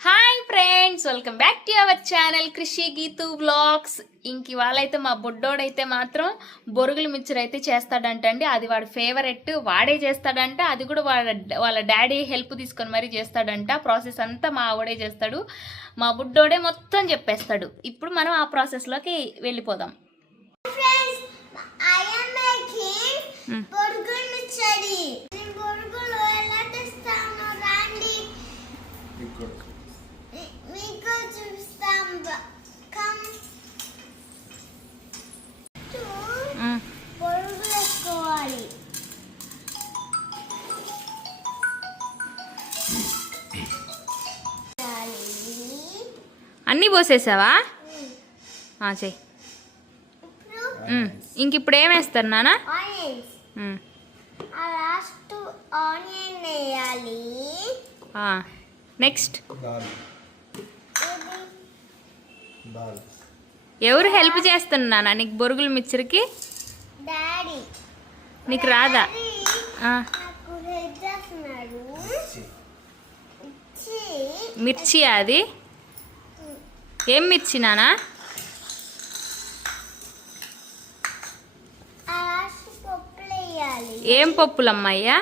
Hi friends, welcome back to our channel కృషి Geethu vlogs. ఇంక ఇవాళైతే మా బుడ్డోడైతే మాత్రం బొరుగుల మిక్చర్ అయితే చేస్తాడంటండి. అది వాడి ఫేవరెట్, వాడే చేస్తాడంట. అది కూడా వాళ్ళ డాడీ హెల్ప్ తీసుకొని మరీ చేస్తాడంట. ప్రాసెస్ అంతా మా ఆవిడే చేస్తాడు. మా బుడ్డోడే మొత్తం చెప్పేస్తాడు. ఇప్పుడు మనం ఆ ప్రాసెస్లోకి వెళ్ళిపోదాం. అన్నీ పోసేసావా? చెయ్యి. ఇంక ఇప్పుడు ఏం వేస్తారు నాన్న? నెక్స్ట్ ఎవరు హెల్ప్ చేస్తున్నా నీకు బొరుగుల మిక్చర్కి? నీకు రాదా? మిర్చి అది ఏం మిర్చి నానా? ఏం పప్పులమ్మయ్యా?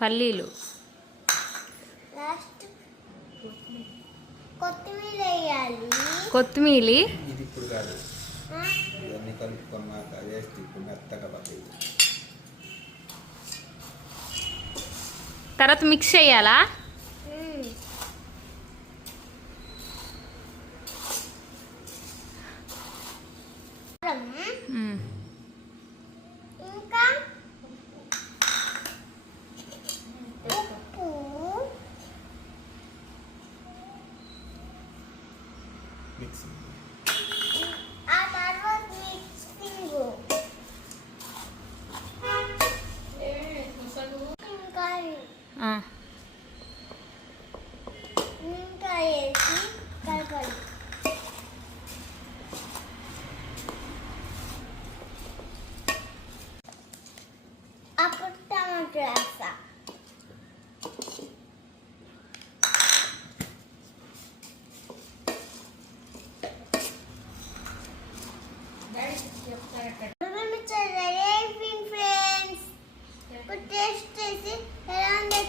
పల్లీలు. కొత్తిమీర. తర్వాత మిక్స్ చేయాలా?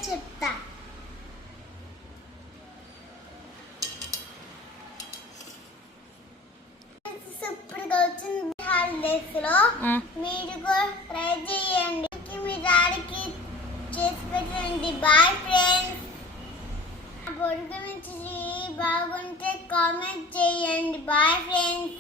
చెప్తా. సూపర్గా వచ్చింది. హాలిడేస్ లో మీరు కూడా ట్రై చేయండి. మీ డాడీకి చేసి పెట్టండి. Bye friends. బొరుగు నుంచి బాగుంటే కామెంట్ చేయండి. Bye friends.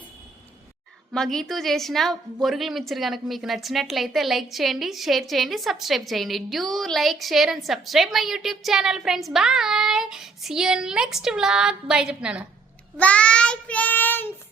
మా గీతు చేసిన బొరుగుల మిక్చర్ కనుక మీకు నచ్చినట్లయితే లైక్ చేయండి, షేర్ చేయండి, సబ్స్క్రైబ్ చేయండి. Do like, share and subscribe my YouTube channel friends. Bye. See you in next vlog. Bye చెప్పినాను. Bye friends.